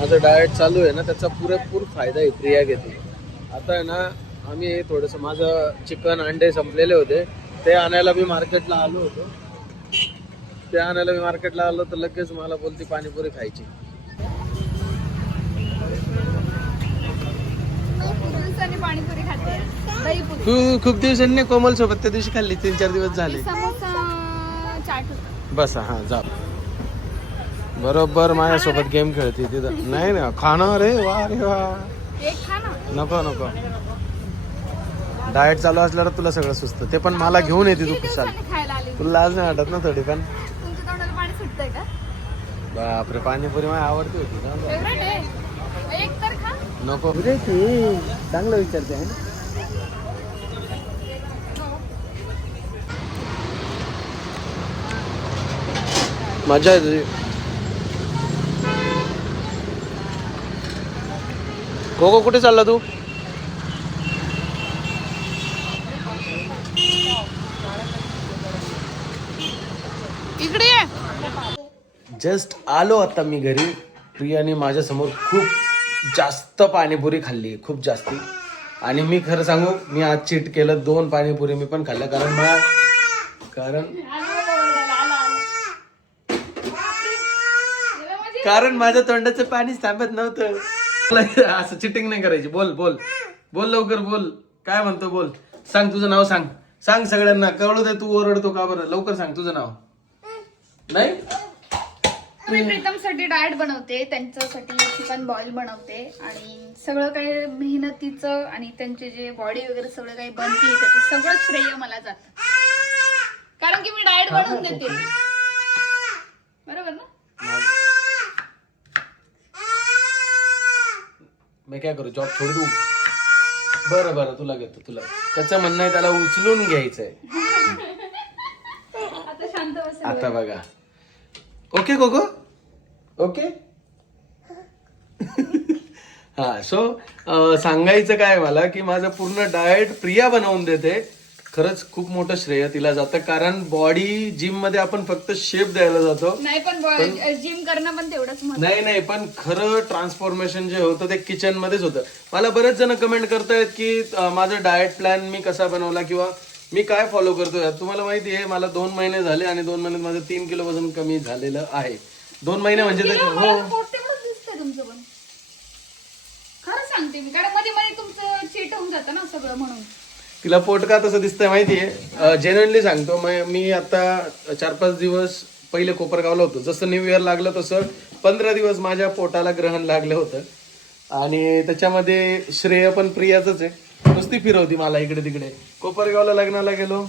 माझं डाएट चालू आहे ना, त्याचा पुरेपूर फायदा आहे प्रिया घेते. आता आहे ना, आम्ही थोडंसं माझं चिकन अंडे संपलेले होते, ते आणायला मी मार्केटला आलो होतो. तर लगेच मला बोलती पाणीपुरी खायची. पाणीपुरी खाते, दही पुरी. तू खूप दिवसांनी कोमल सोबत त्या दिवशी खाल्ली, 3-4 दिवस झाले. समोसा चाट होता. बस हा जा. बरोबर माझ्यासोबत गेम खेळते तिथं. नाही ना खाणं रे वा रे वा. एक खा ना. नको नको, डाएट चालू असल्यावर तुला सगळं सुचतं. ते पण मला घेऊन येते तू चाल. खायला आली. तुला लाज नाही वाटत ना थोडी पण? तुमच्या तोंडाला पाणी सुटतंय का? बापरे, पाणीपुरी माझी आवडती होती ना. फेवरेट आहे. एक तर खा. नको चांगलं विचारते आहे ना. मजा येते. कोको कुठे चालला तू? इकडे ये. जस्ट आलो आता मी घरी. प्रियाने माझ्या समोर खूप जास्त पाणीपुरी खाल्ली, खूप जास्ती. आणि मी खरं सांगू, मी आज चीट केलं. 2 पाणीपुरी मी पण खाल्ल्या, कारण माझ्या तोंडाचं पाणी थांबत नव्हतं. असं चिटिंग नाही करायची. बोल बोल बोल, लवकर बोल. काय म्हणतो बोल. सांग तुझं नाव, सांग सांग सगळ्यांना कळू दे. तू ओरडतो का बरं? लवकर सांग तुझं नाव. नाही मी प्रीतमसाठी डाएट बनवते, त्यांच्यासाठी चिकन बॉईल बनवते आणि सगळं काही मेहनतीचं आणि त्यांचे जे बॉडी वगैरे सगळं काही बनते त्याचं सगळं श्रेय मला जातं, कारण की मी डाएट बनवून देते. बरोबर ना? मी काय करू, जॉब छोड दू? बरं बरं, तुला घेतो. तुला त्याचं म्हणणं आहे त्याला उचलून घ्यायचंय. आता शांत बस. आता बघा. Okay Coco, okay. हा, सो सांगायचं काय मला की माझं पूर्ण डाएट प्रिया बनवून देते. खरंच खूप मोठं श्रेय तिला जातं, कारण बॉडी जिम मध्ये आपण फक्त शेप द्यायला जातो. नाही पण जिम करणं पण तेवढंच महत्त्वाचं. नाही पण खरं ट्रान्सफॉर्मेशन जे होतं ते किचन मध्येच होतं. मला बरेच जण कमेंट करतायत की माझं डाएट प्लॅन मी कसा बनवला किंवा मी काय फॉलो करतोय. तुम्हाला माहिती आहे, मला 2 महिने झाले आणि 2 महिन्यात माझं 3 किलो वजन कमी झालेलं आहे. 2 महिने म्हणजे हो. दिसतंय तुमचं पण, खरं सांगते मी, कारण मध्ये मध्ये तुमचं चीट होऊन जातं ना सगळं, म्हणून. तिला पोट का तसं दिसतंय माहितीये? जेन्युइनली सांगतो, मी आता 4-5 दिवस पहिले कोपरगावला होतो. जसं न्यू इयर लागलं तसं 15 दिवस माझ्या पोटाला ग्रहण लागलं होतं. आणि त्याच्यामध्ये श्रेय पण प्रियाचंच आहे. नुसती फिरवती मला इकडे तिकडे. कोपरगावला लग्नाला गेलो,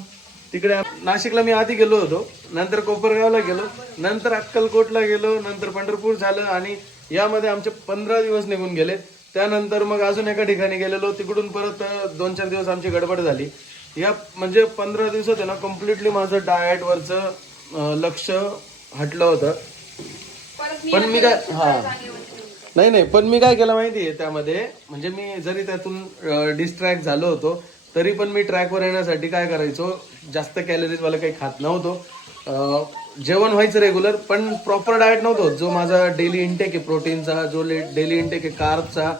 तिकडे नाशिकला मी आधी गेलो होतो, नंतर कोपरगावला गेलो, नंतर अक्कलकोटला गेलो, नंतर पंढरपूर झालं आणि यामध्ये आमचे 15 दिवस निघून गेले. त्यानंतर मग अजून एका ठिकाणी गेलेलो, तिकडून परत 2-4 दिवस आमची गडबड झाली. या म्हणजे 15 दिवसात आहे ना कम्प्लिटली माझं डाएट वरचं लक्ष हटलं होतं. पण मी काय नाही पण मी काय केलं माहितीये त्यामध्ये, म्हणजे मी जरी त्यातून डिस्ट्रॅक्ट झालो होतो तरी पण मी ट्रॅकवर येण्यासाठी काय करायचो, जास्त कॅलरीज वाला काही खात नव्हतो. जेवण व्हायचं रेग्युलर, पण प्रॉपर डाएट नव्हतो. जो माझा डेली इंटेक आहे प्रोटीनचा, जो डेली इंटेक आहे कार्बचा,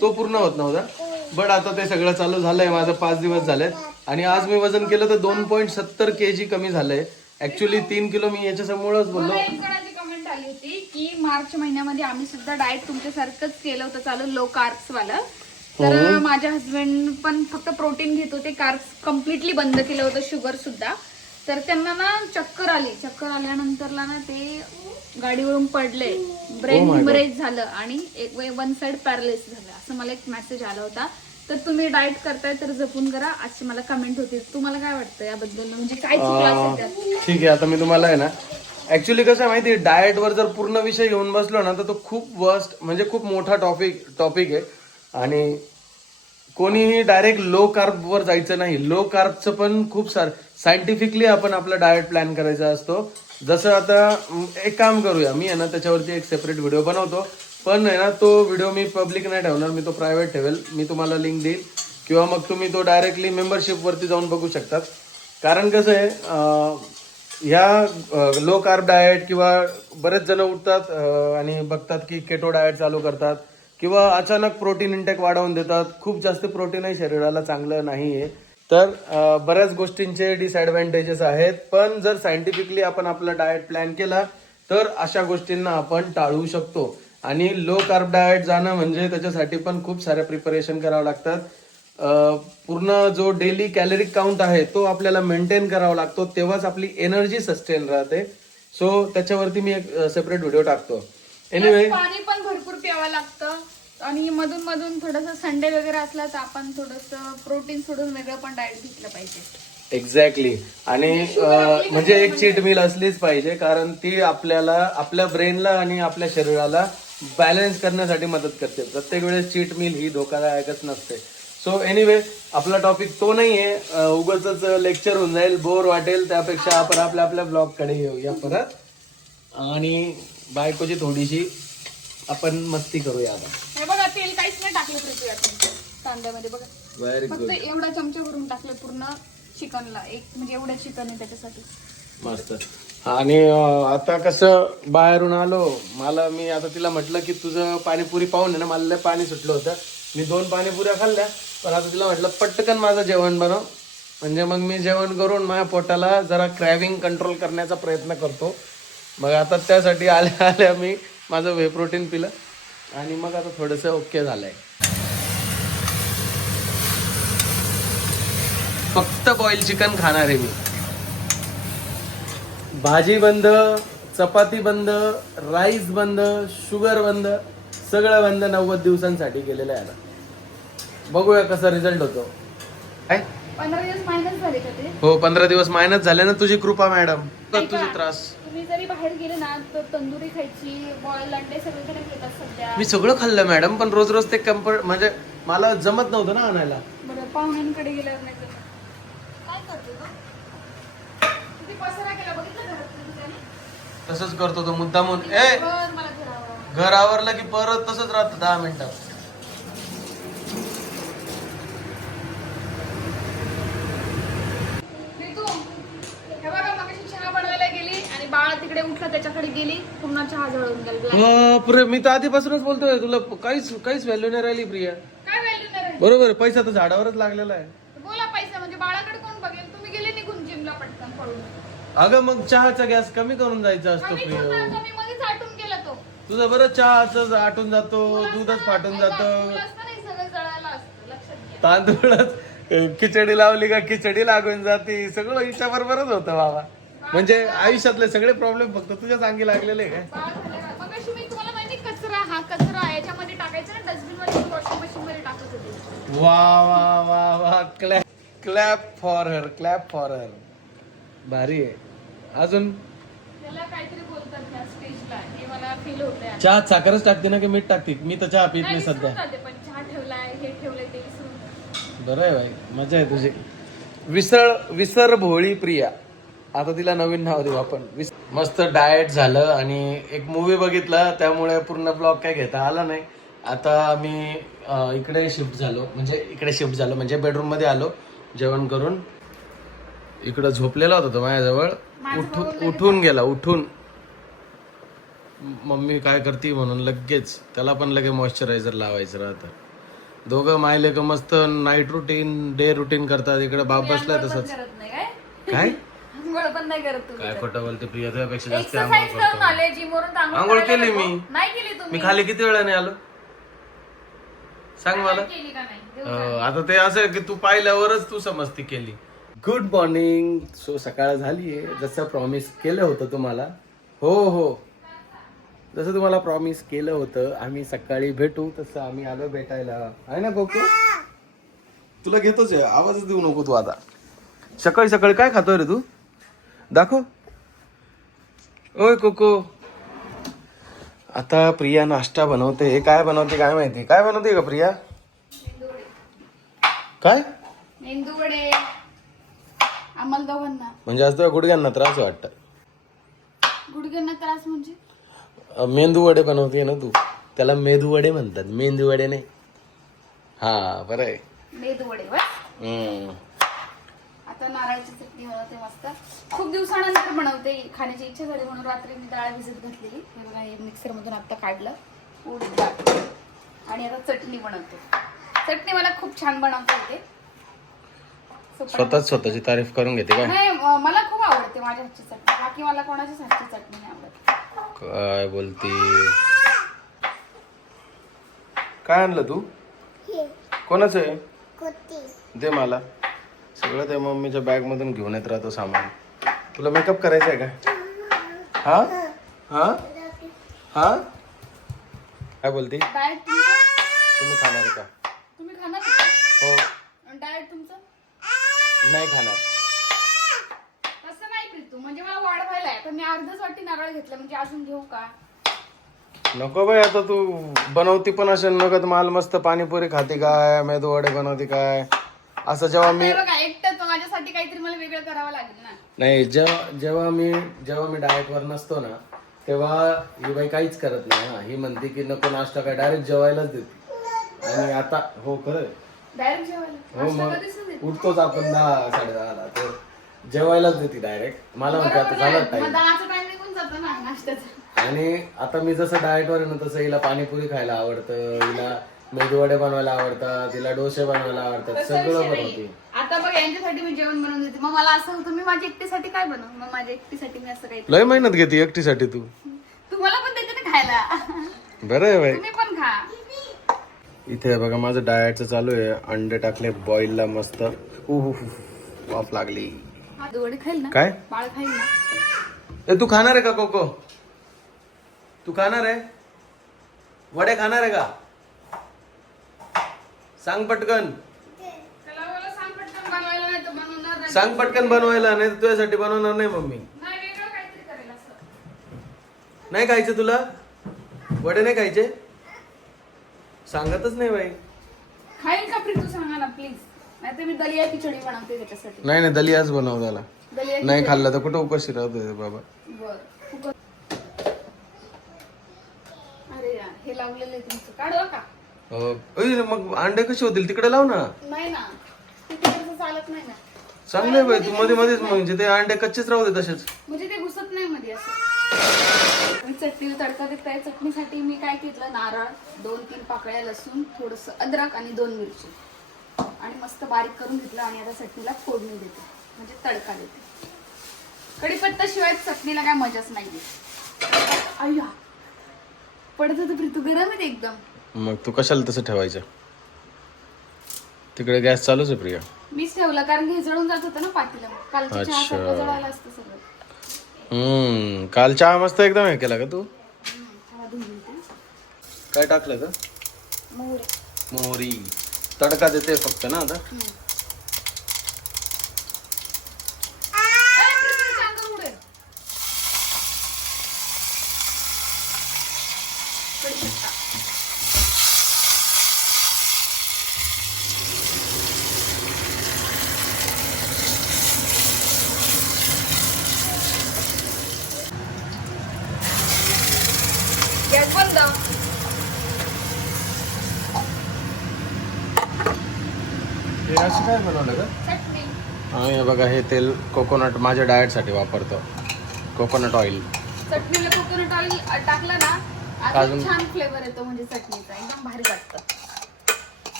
तो पूर्ण होत नव्हता. बट आता ते सगळं चालू झालंय. माझं 5 दिवस झालेत आणि आज मी वजन केलं तर 2.70 kg कमी झालंय. ऍक्च्युली 3 किलो मी याच्यामुळेच बोललो. कमेंट आली होती की मार्च महिन्यामध्ये आम्ही सुद्धा डाएट तुमच्यासारखंच केलं होतं चालू, लो कार्ब्स वालं. तर माझे हस्बंड पण फक्त प्रोटीन घेत होते, कार्ब्स कम्प्लिटली बंद केलं होतं, शुगर सुद्धा. तर त्यांना ना चक्कर आल्यानंतरला ना ते गाडीवरून पडले, ब्रेन हिमरेज झालं आणि एक 1 साइड पॅरालिसिस झालं, असं मला एक मेसेज आला होता. तर तुम्ही डाएट करताय तर जपून करा, अशी मला कमेंट होती. तुम्हाला काय वाटतं याबद्दल, म्हणजे काय चुकलं असेल त्यात? ठीक आहे, आता मी तुम्हाला आहे ना, ऍक्च्युली कसं आहे माहिती, डाएट वर जर पूर्ण विषय घेऊन बसलो ना तर तो खूप वर्स्ट, म्हणजे खूप मोठा टॉपिक आहे. आणि कोणीही डायरेक्ट लो कार्ब वर जायचं नाही. लो कार्बचं पण खूप सायंटिफिकली आपण आपला डाएट प्लॅन करायचा असतो. जसं आता एक काम करूया, मी आहे ना त्याच्यावरती एक सेपरेट व्हिडिओ बनवतो, पण आहे ना तो व्हिडिओ मी पब्लिक नाही ठेवणार, मी तो प्रायव्हेट ठेवेल. मी तुम्हाला लिंक देईल किंवा मग तुम्ही तो डायरेक्टली मेंबरशिप वरती जाऊन बघू शकतात. कारण कसं आहे, ह्या लो कार्ब डाएट किंवा बरेच जण उठतात आणि बघतात की केटो डाएट चालू करतात किंवा अचानक प्रोटीन इंटेक वाढवून देतात. खूप जास्त प्रोटीनही शरीराला चांगलं नाहीये. तर बऱ्याच गोष्टींचे डिसएडव्हान्टेजेस आहेत, पण जर सायंटिफिकली आपण आपला डाएट प्लॅन केला तर अशा गोष्टींना आपण टाळू शकतो. आणि लो कार्ब डाएट जाणं म्हणजे त्याच्यासाठी पण खूप साऱ्या प्रिपरेशन करावं लागतात. पूर्ण जो डेली कॅलरी काउंट आहे तो आपल्याला मेंटेन करावा लागतो, तेव्हाच आपली एनर्जी सस्टेन राहते. सो त्याच्यावरती मी एक सेपरेट व्हिडिओ टाकतो. एनिवे, पाणी पण भरपूर प्यावं लागतं आणि मधून मधून थोडस संडे वगैरे असला तर आपण थोडस प्रोटीन सोडून वेगळं पण डाएट घेतलं पाहिजे. एक्झॅक्टली. आणि म्हणजे एक चीट मील असलीच पाहिजे, कारण ती आपल्याला आपल्या ब्रेनला आणि आपल्या शरीराला बॅलन्स करण्यासाठी मदत करते. प्रत्येक वेळेस चीट मील ही धोकादायकच नसते. सो एनिवे, आपला टॉपिक तो नाहीये, उगाच लेक्चर होऊन जाईल, बोर वाटेल. त्यापेक्षा आपण आपल्या आपल्या ब्लॉग कडे येऊया परत आणि बायकोची थोडीशी आपण मस्ती करूया आता. हे बघा, तेल काहीच नाही टाकलं पृथ्वी कांद्यामध्ये. बघा, व्हेरी फक्त गुड. एवढा चमचा भरून टाकलं पूर्ण चिकनला. एक म्हणजे एवढं चिकन आहे त्याच्यासाठी. मस्त. आणि आता कसं बाहेरून आलो, मी आता तिला म्हटलं की तुझं पाणीपुरी पाहून आहे ना मला लय पाणी सुटलं होतं. मी 2 पाणीपुऱ्या खाल्ल्या, पण आता तिला म्हटलं पटकन माझं जेवण बनव. म्हणजे मग मी जेवण करून माझ्या पोटाला जरा क्रॅव्हिंग कंट्रोल करण्याचा प्रयत्न करतो. मग आता त्यासाठी आल्या आल्या मी माझं व्हे प्रोटीन पिलं आणि मग आता थोडंसं ओके झालंय. फक्त बॉईल चिकन खाणार आहे मी. भाजी बंद, चपाती बंद, राईस बंद, शुगर बंद, सगळं बंद. 90 दिवसांसाठी केलेलं आहे. आता बघूया कसा रिझल्ट होतो. काय 15 दिवस मायनस झाले का ते? हो, 15 दिवस मायनस झाले ना. तुझी कृपा मॅडम. ऐका, तुझे त्रास. तुम्ही जरी बाहेर गेले ना तर तंदुरी खायची, बॉईल अंडे सगळीकडे मिळतात सध्या. मी सगळं खाल्लं मॅडम, पण रोज रोज ते म्हणजे मला जमत नव्हतं ना आणायला. बरं, पाहुण्यांकडे गेल्यावर नाही जमत. काय करतो तो? किती पसारा केला बघितलं घरात तुम्ही त्याने? तसंच करतो तो मुद्दामून. बरं, मला घरावर घर आवरलं की परत तसंच राहतं 10 मिनिटात. हे बघा, मगाशी चहा बनवायला गेली आणि बाळा तिकडे उठला, त्याच्याकडे गेली, पुन्हा चहा जळून गेला. बापरे, मी तर आधीपासूनच बोलतोय तुला काहीच व्हॅल्यू नाही राहिली प्रिया. काय व्हॅल्यू नाही? बरोबर, पैसा तर झाडावरच लागलेला आहे. बोला पैसा म्हणजे बाळाकडे कोण बघेल? तुम्ही गेले निघून जिमला पटकन पळून. अगं मग चहाचा गॅस कमी करून जायचा असतो कमी प्रिया. छोटा, कमी मध्येच आटून गेला तो. तुझं बरं चहाच आटून जातो, दूधच फाटून जातं, मुलं असतं नाही, सगळं जळायला असतं, लक्षात घ्या. तांदूळच खिचडी लावली का खिचडी लागून जाते. सगळं हिच्या बरोबरच होतं बाबा. म्हणजे आयुष्यातले सगळे प्रॉब्लेम फक्त तुझ्याच अंगी लागलेले काय. बाळ झालं. मगाशी मी तुम्हाला माहिती कचरा, हा कचरा याच्यामध्ये टाकायचा ना, डस्टबिन मध्ये, वॉशिंग मशीन मध्ये टाकत होते. वा वा वा वा, clap for her, clap for her. भारी आहे. अजून त्याला काहीतरी बोलतात त्या स्टेजला, हे मला फील होतंय. चहा साखरच टाकते ना की मीठ टाकते? मी तर चहा पित नाही विसरून सध्या. जाते, पण चहा ठेवलाय, हे ठेवलंय, ते विसरून. बरं आहे भाई, मजा आहे तुझी. विसर भोळी प्रिया. आता तिला नवीन नाव देऊ आपण. मस्त डाएट झालं आणि एक मूवी बघितला, त्यामुळे पूर्ण ब्लॉग काय घेता आला नाही. आता आम्ही इकडे शिफ्ट झालो म्हणजे बेडरूम मध्ये आलो जेवण करून. इकडं झोपलेला होता तो माझ्याजवळ, उठून गेला. मम्मी काय करते म्हणून लगेच त्याला पण लगेच मॉइश्चरायझर लावायचं राहतं. दोघं मायले का मस्त नाईट रुटीन, डे रुटीन करतात. इकडे बाप बसलाय तसंच. काय पण नाही करत तुम्ही. काय खोटं बोलते प्रिया, त्यापेक्षा जास्त एक्सरसाइज करून आले, जिमवरून आंघोळ केली मी. नाही केली तुम्ही? मी खाली किती वेळाने आलो सांग मला. केली का नाही? आता ते असं आहे की तू पाहिल्यावरच तू समजती केली. Good morning. सो सकाळ झालीये, जसं प्रॉमिस केलं होतं तुम्हाला. हो, जसं तुम्हाला प्रॉमिस केलं होतं आम्ही सकाळी भेटू, तसं आम्ही आलो भेटायला. आहे ना कोको? तुला घेतोच आहे, आवाजच देऊ नको तू आता. सकाळी सकाळी काय खातोय रे तू? दाखव. ओय कोको. आता प्रिया नाश्ता बनवते. हे काय बनवते काय माहिती. काय बनवते का प्रिया? काय? मेंदू वडे आम्हाला दोघांना. म्हणजे आज तुझ्या गुडघ्यांना त्रास वाटतं? गुडघ्यांना त्रास म्हणजे? मेंदू वडे बनवते ना तू. त्याला मेदू वडे म्हणतात, मेंदू वडे नाही. हा बरं आहे. मेंदू वडे. आता नारळाची चटणी बनवते मस्त. खूप दिवसानंतर बनवते, खाण्याची इच्छा झाली म्हणून रात्री मी डाळ भिजत घातलेली. हे बघा, हे मिक्सर मधून आता काढलं उडीद डाळ. आणि आता चटणी बनवते. चटणी मला खूप छान बनवता येते. स्वतःची तारीफ करून घेते काय? नाही, मला खूप आवडते माझ्या हातची चटणी. बाकी मला कोणाच्याच हातची चटणी नाही आवडत. काय बोलती? काय आणलं तू? कोणाचं आहे? दे मला. सगळं ते मम्मीच्या बॅग मधून घेऊन येत राहतो सामान. तुला मेकअप करायचा आहे का? हा हा हा काय बोलती? डाएट तुम्ही खाणार आहे का? तुम्ही खाणार? हो. डाएट तुमचं नाही खाणार. तसं नाही प्रीतू, म्हणजे मला वाढवायला आहे. तर मी अर्धच वाटी नारळ घेतलं, म्हणजे अजून घेऊ का? नको बाई, आता तू बनवती पण असेल नको तर माल मस्त पाणीपुरी खाते काय, मेदू वडे बनवते काय असं. जेव्हा मी बघा एकटंच माझ्यासाठी काहीतरी मला वेगळं करावं लागेल ना. नाही, जेव्हा मी डाएटवर नसतो ना तेव्हा ही बाई काहीच करत नाही. हा, ही म्हणते की नको नाश्ता काय, डायरेक्ट जेवायलाच देते. आणि आता हो खरं डायरेक्ट जेवायला हो, नाश्ता मग कधीच नाही देत. उठतोच आपण 10-10:30ला तर जेवायलाच देते डायरेक्ट. मला म्हणते आता झालं मग टाइम. 10चा टाइम निघून जातो ना नाश्त्याचा. आणि आता मी जसं डाएटवर आहे ना तसं हिला पाणीपुरी खायला आवडतं, हिला मेदूवडे बनवायला आवडतात, तिला डोसे बनवायला आवडतात, तसा सगळं विषय बनवते. नाही. आता बघ यांच्यासाठी मी जेवण बनवून देते. मग मला असं होतं मी माझ्या एकटीसाठी काय बनवू? मग माझ्या एकटीसाठी मी असं काही. लय मेहनत घेते एकटीसाठी तू. तुम्हाला पण देते ना खायला. बरं आहे बाई. तुम्ही पण खा. इथे बघा माझं डाएटचं चालू आहे. अंडे टाकले बॉईलला मस्त. वाफ लागली. वडे खाईल ना? काय? बाळ खाईल ना? ए तू खाणार आहे का कोको? तू खाणार आहे? वडे खाणार आहे का? सांग पटकन. त्याला मला सांग पटकन बनवायला, नाही तर बनवणार नाही. सांग पटकन बनवायला, नाही तर तुझ्यासाठी बनवणार नाही मम्मी. नाही, वेगळं काहीतरी करेल असं. नाही खायचे तुला? वडे नाही खायचे? सांगतच नाही बाई. खाईल का प्रीतू? सांगा ना प्लीज. नाही तर मी दलिया खिचडी बनवते त्याच्यासाठी. नाही दलियाच बनव त्याला. दलिया नाही खाल्लं तर कुठं उपाशी राहतोय बाबा. बर. अरे यार, हे लावलेलं आहे तुमचं. काढू का? मग अंडे कसे होतील तिकडे लाव ना. नाही ना, तिथे तसं चालत नाही ना. चांगले बाई, तू मध्ये मध्येच म्हणजे ते अंडे कच्चेच राहू दे तसेच. म्हणजे ते घुसत नाही मध्ये असं. मी चटणीला तडका देत आहे. चटणीसाठी मी काय घेतलं, नारळ, 2-3 पाकळ्या लसूण, थोडस अद्रक आणि 2 मिरची आणि मस्त बारीक करून घेतलं. आणि आता चटणीला फोडणी देते, म्हणजे तडका देते. कढीपत्ता शिवाय चटणीला काय मजाच नाही. अय्या पडत होतं प्रीतू, गरम आहे एकदम. मग तू कशाला तसं ठेवायचं? तिकडे गॅस चालूच आहे प्रिया. मीच ठेवलं कारण की हे जळून जात होतं ना पातीला. कालच्या चहा सारखं जळालं असतं सगळं. काल चहा मस्त एकदम हे केला का तू? चहा धुवून घेते. काय टाकलं का? मोहरी. मोहरी. तडका देते फक्त ना आता. गॅस बंद. हे असं काय बनवलं का? चटणी. हे बघा, हे तेल कोकोनट माझ्या डाएटसाठी वापरतो. Coconut oil. चटणीला कोकोनट ऑइल टाकलं ना अजून छान फ्लेवर येतो, म्हणजे चटणीचा एकदम भारी वाटतं.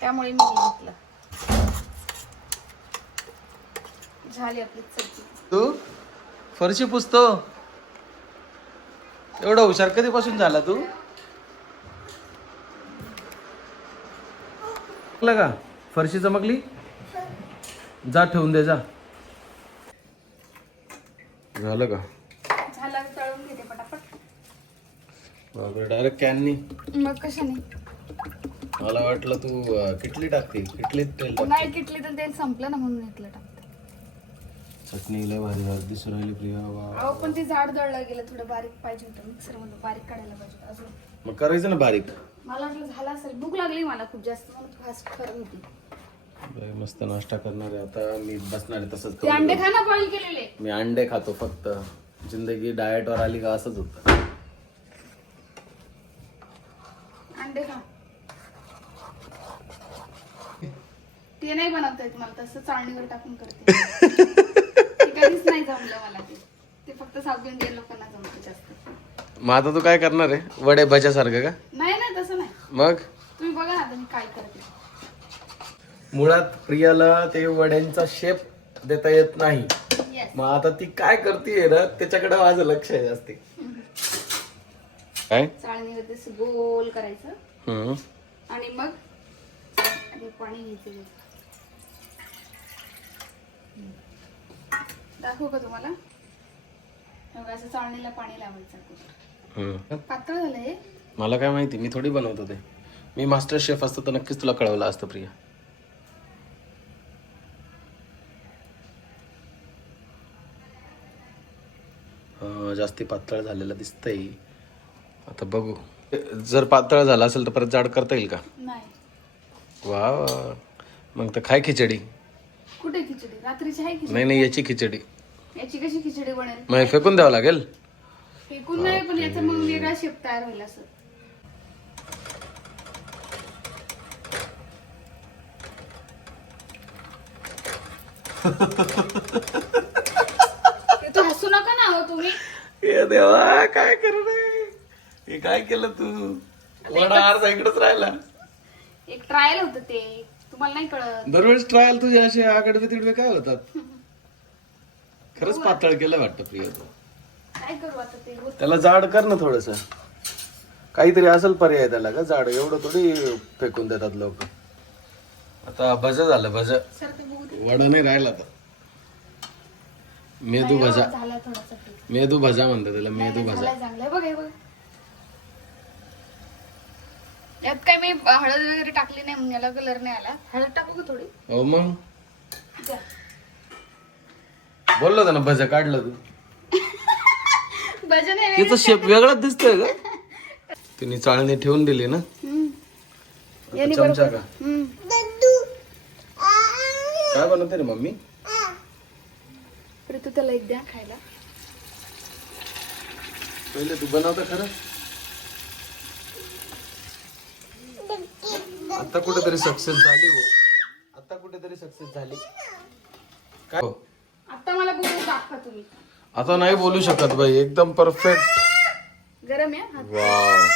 त्यामुळे मी घेतलं. झाली आपली चटणी. तू फरशी पुसतो? एवढा हुशार कधीपासून झाला तू? का फरशी चमकली? जा ठेवून दे जा. झालं का? झालं, तळून घेते पटापट. बापरे, डायरेक्ट कॅननी. मग कशाने? मला वाटलं तू किटली टाकते. किटलीत तेल टाक. नाही, किटलीचं तेल संपलं ना म्हणून इथलं टाकते. चटणी लय भारी भारी दिसून राहिली प्रिया. अहो पण ते जाड दळलं गेलं, थोडं बारीक पाहिजे होतं. मिक्सर मध्ये बारीक काढायला पाहिजे होतं अजून. मग करायचं ना बारीक. मला वाटलं झालं असेल. भूक लागली मला खूप जास्त, म्हणून फास्ट करत होती. मस्त नाश्ता करणार आहे आता मी. बसणार आहे तसंच. ते अंडे खा ना बॉईल केलेले. मी अंडे खातो फक्त. जिंदगी डाएट वर आली का असंच होतं. अंडे खा. ते नाही बनवता येत मला, तसं चाळणीवर टाकून करते. ते कधीच नाही जमलं मला ते फक्त साऊथ इंडियन लोकांना जमतं जास्त. मग आता तू काय करणार आहे? वडे भज्यासारखं का? नाही नाही तसं नाही. मग तुम्ही बघा ना आता मी काय करते. मुळात प्रियाला ते वड्यांचा शेप देता येत नाही. येस. मग आता ती काय करते ना त्याच्याकडे माझं लक्ष आहे जास्ती. काय? चाळणीवर ते गोल करायचं हम्म. आणि मग पाणी घ्यायचं. दाखवू का तुम्हाला? बघा असं चाळणीला पाणी लावायचं. हम्म. पातळ झालं हे. मला काय माहिती, मी थोडी बनवतो ते. मी मास्टर शेफ असतो तर नक्कीच तुला कळवलं असतं प्रिया. जास्ती पातळ झालेलं दिसतंय. आता बघू, जर पातळ झाला असेल तर परत जाड करता येईल का? नाही. वा वा. मग तर खाय खिचडी. कुठे खिचडी? रात्रीची आहे खिचडी. नाही याची खिचडी. याची कशी खिचडी बनेल? मग फेकून द्यावं लागेल. फेकून नाही, पण याचा मग वेगळा शेप तयार होईल असं. तू हसू नका ना हो तुम्ही. हे देवा काय करणार? हे काय केलं तू? वडा अर्धा इकडेच राहिला. एक ट्रायल होतं ते, तुम्हाला नाही कळत. दरवेळेस ट्रायल तुझे असे आगडवे तिडवे काय होतात? खरंच पातळ केलं वाटतं प्रिया तू. काय करू आता ते होतं. त्याला जाड कर ना थोडस. काहीतरी असेल पर्याय त्याला का? जाड एवढं थोडी फेकून देतात लोक. आता भज झालं भज. सर ते बघू दे. वडा नाही राहिला तर मेदू भजा. झाला थोडासा पीठ. मेदू भजा म्हणतात त्याला. मेदू भजा. झालाय चांगलं आहे. बघा हे बघा. यात काय मी हळद वगैरे टाकली नाही म्हणून याला कलर नाही आला. हळद टाकू का थोडी? हो मग द्या. बोललो होतं ना भजा काढलं तू. भजन आहे. तिचा शेप वेगळाच दिसतोय का? तिने चाळणी ठेवून दिली ना. आता चमचा का? काय बनवते रे मम्मी? तू त्याला एक द्या खायला. पहिले तू बनवता खरं. आता कुठेतरी सक्सेस झाली हो. आता कुठेतरी सक्सेस झाली. काय हो? आता मला बोलू दाखवा तुम्ही. आता नाही बोलू शकत बाई. एकदम परफेक्ट. गरम आहे हात. वाव.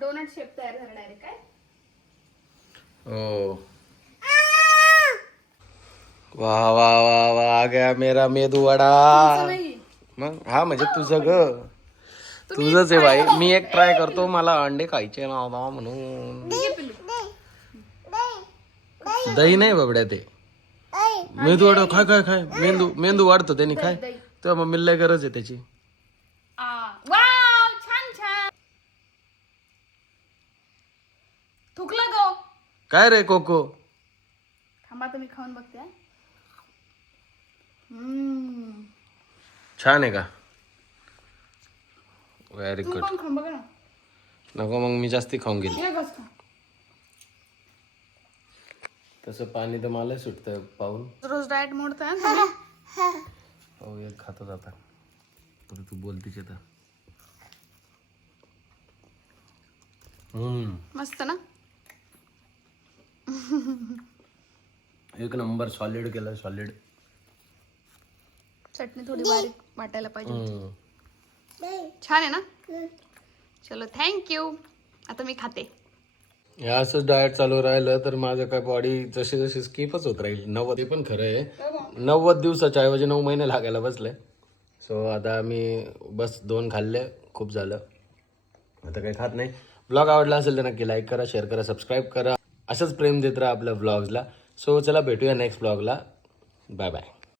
डोनट शेप तयार झाला डायरेक्ट. काय ओ वाह वाह वाह वाह, आ गया मेरा मेदू वडा. नाही. मग हा म्हणजे तुझं ग. तुझंच आहे बाई. मी एक ट्राय करतो. मला अंडे खायचे ना म्हणून. ठीक आहे पिल्लू. दही नाही बाबड्या ते. मेंदू वडा खाय खाय खाय. मेंदू वाढतो त्याने. खाय. दही. तेव्हा मम्मीला लय गरज आहे त्याची. वाव छान छान. थुकला तो. काय रे कोको? थांबा तुम्ही खाऊन बघते. छान आहे का? व्हेरी तू गुड. पण खाऊन बघा ना. नको मग मी जास्ती खाऊन गेली. हे बस खा. तसं पाणी तर मला सुटतं पाहून. रोज डाएट मोडताय ना तुम्ही? हो एक खातो जाता. तू बोलतीच तर. मस्त ना. एक नंबर. सॉलिड केलं. सॉलिड. चटणी थोडी बारीक वाटायला पाहिजे. छान आहे ना. चलो थँक्यू. आता मी खाते. हे असंच डाएट चालू राहिलं तर माझं काय बॉडी जशी जशी स्किपच होत राहील. 90 ते पण खरं आहे. 90 दिवसाच्या ऐवजी 9 महिने लागायला बसले. सो आता मी बस 2 खाल्ले. खूप झालं. आता काही खात नाही. ब्लॉग आवडला असेल तर नक्की लाईक करा, शेअर करा, सबस्क्राईब करा. असंच प्रेम देत राहा आपल्या ब्लॉग्सला. सो चला भेटूया नेक्स्ट ब्लॉगला. Bye bye.